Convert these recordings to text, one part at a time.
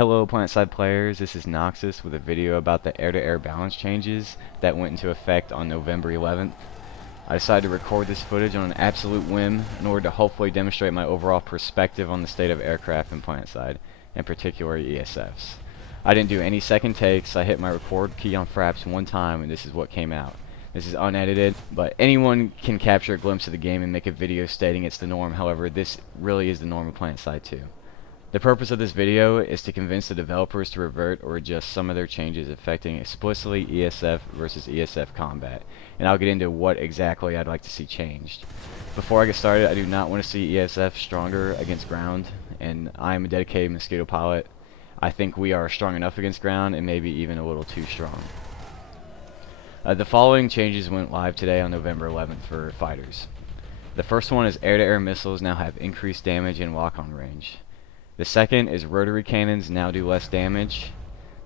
Hello PlanetSide players, this is Noxus with a video about the air-to-air balance changes that went into effect on November 11th. I decided to record this footage on an absolute whim in order to hopefully demonstrate my overall perspective on the state of aircraft in PlanetSide, in particular ESFs. I didn't do any second takes. I hit my record key on Fraps one time and this is what came out. This is unedited, but anyone can capture a glimpse of the game and make a video stating it's the norm. However, this really is the norm of PlanetSide 2. The purpose of this video is to convince the developers to revert or adjust some of their changes affecting explicitly ESF versus ESF combat, and I'll get into what exactly I'd like to see changed. Before I get started, I do not want to see ESF stronger against ground, and I am a dedicated Mosquito pilot. I think we are strong enough against ground and maybe even a little too strong. The following changes went live today on November 11th for fighters. The first one is air-to-air missiles now have increased damage and lock-on range. The second is rotary cannons now do less damage.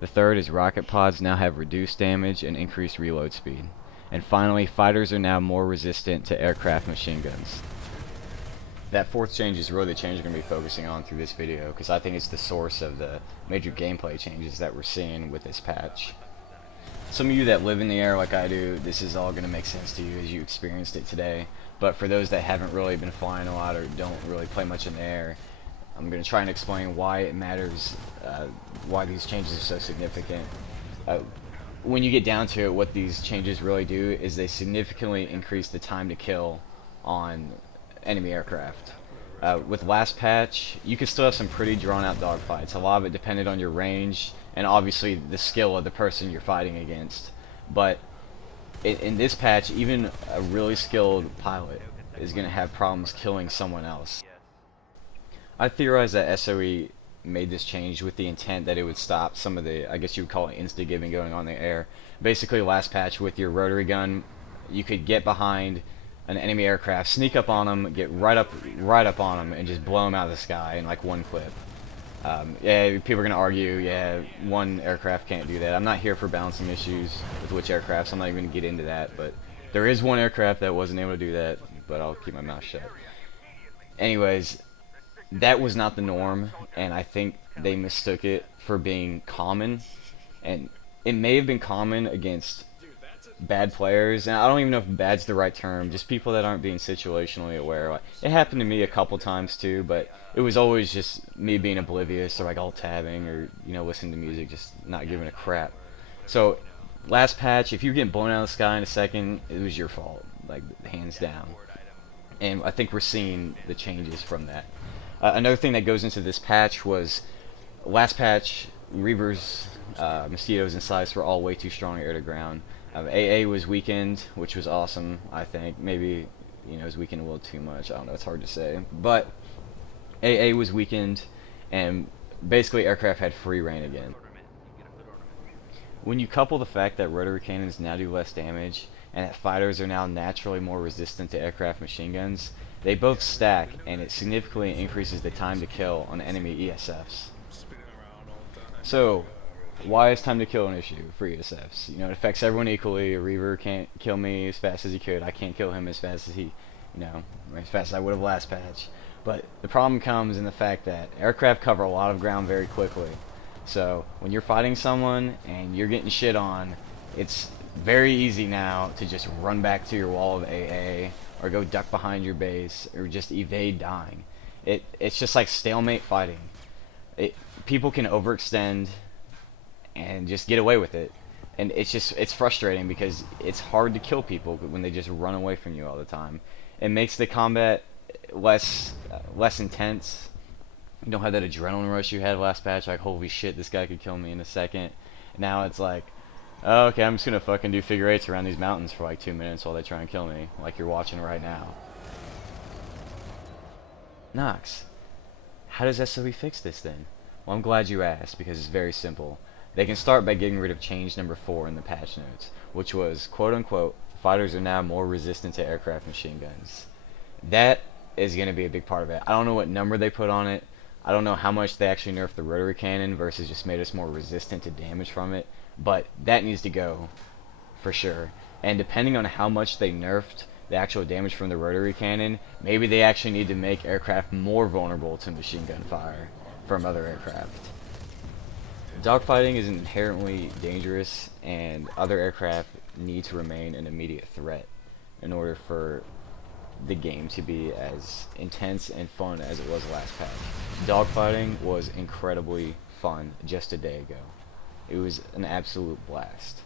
The third is rocket pods now have reduced damage and increased reload speed. And finally, fighters are now more resistant to aircraft machine guns. That fourth change is really the change I'm going to be focusing on through this video, because I think it's the source of the major gameplay changes that we're seeing with this patch. Some of you that live in the air like I do, this is all going to make sense to you as you experienced it today. But for those that haven't really been flying a lot or don't really play much in the air, I'm going to try and explain why it matters, why these changes are so significant. When you get down to it, what these changes really do is they significantly increase the time to kill on enemy aircraft. With last patch, you could still have some pretty drawn-out dogfights. A lot of it depended on your range and obviously the skill of the person you're fighting against. But in this patch, even a really skilled pilot is going to have problems killing someone else. I theorize that SOE made this change with the intent that it would stop some of the, I guess you would call it insta-giving going on in the air. Basically, last patch with your rotary gun, you could get behind an enemy aircraft, sneak up on them, get right up on them, and just blow them out of the sky in like one clip. Yeah, people are going to argue, yeah, one aircraft can't do that. I'm not here for balancing issues with which aircraft, so I'm not even going to get into that. But there is one aircraft that wasn't able to do that, but I'll keep my mouth shut. Anyways, that was not the norm, and I think they mistook it for being common. And it may have been common against bad players, and I don't even know if bad's the right term, just people that aren't being situationally aware. Like, it happened to me a couple times too, but it was always just me being oblivious or like alt-tabbing or, you know, listening to music, just not giving a crap. So last patch, if you're getting blown out of the sky in a second, it was your fault, like hands down. And I think we're seeing the changes from that. Another thing that goes into this patch was last patch, Reavers, Mosquitoes, and Slice were all way too strong air to ground. AA was weakened, which was awesome, I think. Maybe, you know, it was weakened a little too much. I don't know, it's hard to say. But AA was weakened, and basically aircraft had free reign again. When you couple the fact that rotary cannons now do less damage, and that fighters are now naturally more resistant to aircraft machine guns, they both stack, and it significantly increases the time to kill on enemy ESFs. So, why is time to kill an issue for ESFs? You know, it affects everyone equally. A Reaver can't kill me as fast as he could. I can't kill him as fast as he, you know, as fast as I would have last patch. But the problem comes in the fact that aircraft cover a lot of ground very quickly. So, when you're fighting someone and you're getting shit on, it's very easy now to just run back to your wall of AA, or go duck behind your base, or just evade dying. It's just like stalemate fighting. People can overextend and just get away with it, and it's frustrating because it's hard to kill people when they just run away from you all the time. It makes the combat less intense. You don't have that adrenaline rush you had last patch, like holy shit, this guy could kill me in a second. Now it's like, oh, okay, I'm just gonna fucking do figure eights around these mountains for like 2 minutes while they try and kill me, like you're watching right now. Nox, how does SOE fix this then? Well, I'm glad you asked, because it's very simple. They can start by getting rid of change number 4 in the patch notes, which was, quote unquote, fighters are now more resistant to aircraft machine guns. That is going to be a big part of it. I don't know what number they put on it. I don't know how much they actually nerfed the rotary cannon versus just made us more resistant to damage from it. But that needs to go, for sure. And depending on how much they nerfed the actual damage from the rotary cannon, maybe they actually need to make aircraft more vulnerable to machine gun fire from other aircraft. Dogfighting is inherently dangerous, and other aircraft need to remain an immediate threat in order for the game to be as intense and fun as it was last patch. Dogfighting was incredibly fun just a day ago. It was an absolute blast.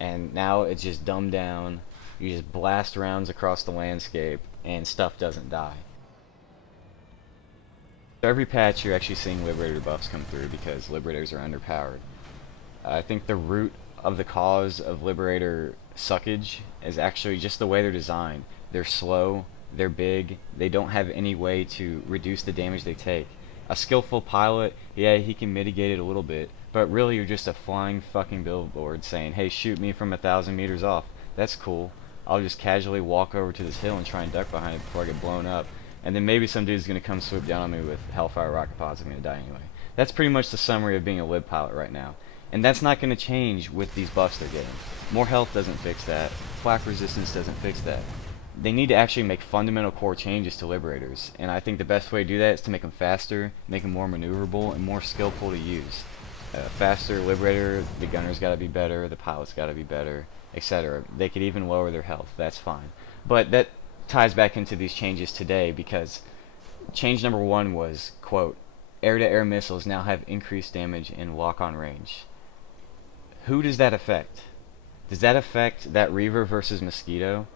And now it's just dumbed down. You just blast rounds across the landscape and stuff doesn't die. So every patch you're actually seeing Liberator buffs come through because Liberators are underpowered. I think the root of the cause of Liberator suckage is actually just the way they're designed. They're slow, they're big, they don't have any way to reduce the damage they take. A skillful pilot, yeah, he can mitigate it a little bit, but really you're just a flying fucking billboard saying, hey, shoot me from 1,000 meters off. That's cool. I'll just casually walk over to this hill and try and duck behind it before I get blown up. And then maybe some dude's going to come swoop down on me with Hellfire rocket pods. I'm going to die anyway. That's pretty much the summary of being a lib pilot right now. And that's not going to change with these buffs they're getting. More health doesn't fix that. Flak resistance doesn't fix that. They need to actually make fundamental core changes to Liberators. And I think the best way to do that is to make them faster, make them more maneuverable, and more skillful to use. Faster Liberator, the gunner's got to be better, the pilot's got to be better, etc. They could even lower their health. That's fine. But that ties back into these changes today, because change number 1 was, quote, air-to-air missiles now have increased damage in lock-on range. Who does that affect? Does that affect that Reaver versus Mosquito?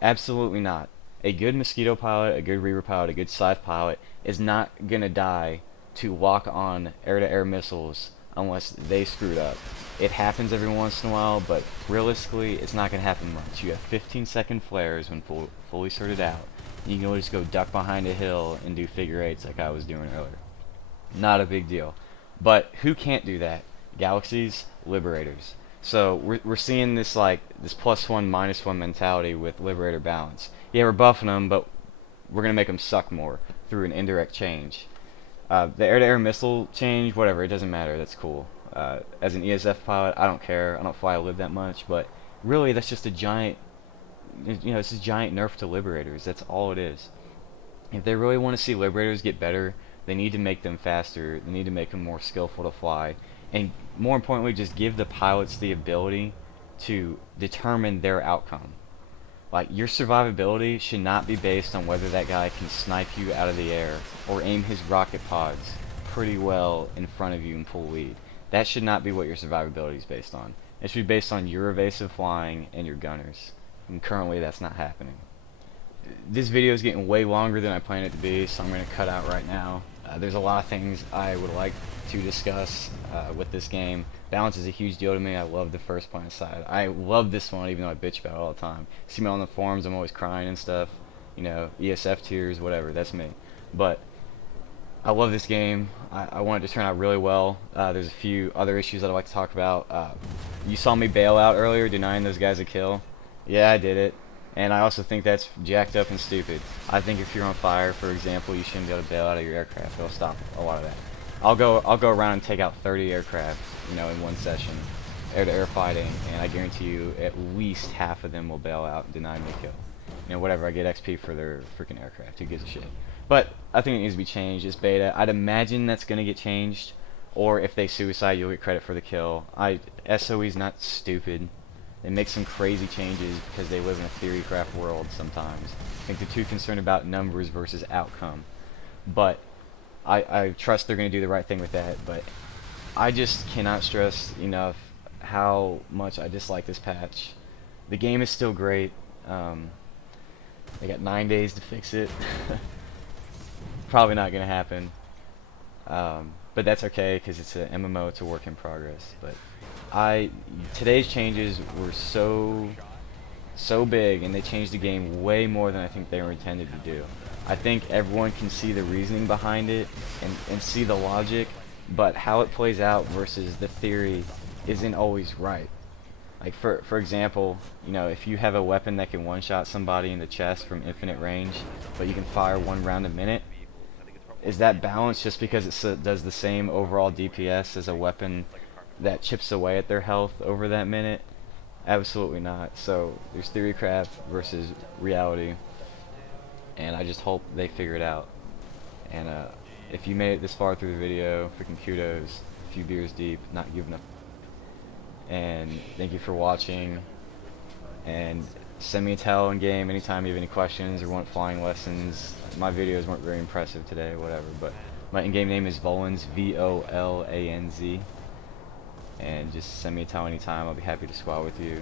Absolutely not. A good Mosquito pilot, a good Reaver pilot, a good Scythe pilot is not going to die to lock-on air-to-air missiles unless they screwed up. It happens every once in a while, but realistically, it's not going to happen much. You have 15-second flares when fully sorted out. You can always go duck behind a hill and do figure eights like I was doing earlier. Not a big deal. But who can't do that? Galaxies, Liberators. So we're seeing this like this +1, -1 mentality with Liberator balance. Yeah, we're buffing them, but we're going to make them suck more through an indirect change. The air-to-air missile change, whatever, it doesn't matter. That's cool. As an ESF pilot, I don't care. I don't fly LIB that much, but really, that's just a giant, it's a giant nerf to Liberators. That's all it is. If they really want to see Liberators get better, they need to make them faster. They need to make them more skillful to fly, and more importantly, just give the pilots the ability to determine their outcome. Like, your survivability should not be based on whether that guy can snipe you out of the air or aim his rocket pods pretty well in front of you and pull lead. That should not be what your survivability is based on. It should be based on your evasive flying and your gunners. And currently that's not happening. This video is getting way longer than I planned it to be, so I'm going to cut out right now. There's a lot of things I would like to discuss with this game. Balance is a huge deal to me. I love the first planet side. I love this one, even though I bitch about it all the time. See me on the forums, I'm always crying and stuff. You know, ESF tears, whatever, that's me. But I love this game. I want it to turn out really well. There's a few other issues that I'd like to talk about. You saw me bail out earlier, denying those guys a kill. Yeah, I did it. And I also think that's jacked up and stupid. I think if you're on fire, for example, you shouldn't be able to bail out of your aircraft. It'll stop a lot of that. I'll go around and take out 30 aircraft, in one session, air-to-air fighting, and I guarantee you at least half of them will bail out and deny me a kill. Whatever, I get XP for their freaking aircraft. Who gives a shit? But I think it needs to be changed. It's beta. I'd imagine that's gonna get changed, or if they suicide, you'll get credit for the kill. SOE's not stupid. They make some crazy changes because they live in a theory craft world sometimes. I think they're too concerned about numbers versus outcome. But I trust they're going to do the right thing with that. But I just cannot stress enough how much I dislike this patch. The game is still great. They got 9 days to fix it. Probably not going to happen. But that's okay because it's an MMO. It's a work in progress. But today's changes were so big, and they changed the game way more than I think they were intended to do. I think everyone can see the reasoning behind it and see the logic, but how it plays out versus the theory isn't always right. Like for example, if you have a weapon that can one-shot somebody in the chest from infinite range, but you can fire 1 round a minute, is that balanced just because it does the same overall DPS as a weapon that chips away at their health over that minute? Absolutely not. So there's theorycraft versus reality, and I just hope they figure it out. And If you made it this far through the video, freaking kudos. A few beers deep, not giving up. And thank you for watching. And send me a tell in game anytime you have any questions or want flying lessons. My videos weren't very impressive today, whatever, but my in-game name is Volanz, V-O-L-A-N-Z. And just send me a tell anytime. I'll be happy to squad with you.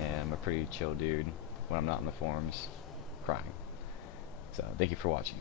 And I'm a pretty chill dude when I'm not in the forums crying. So thank you for watching.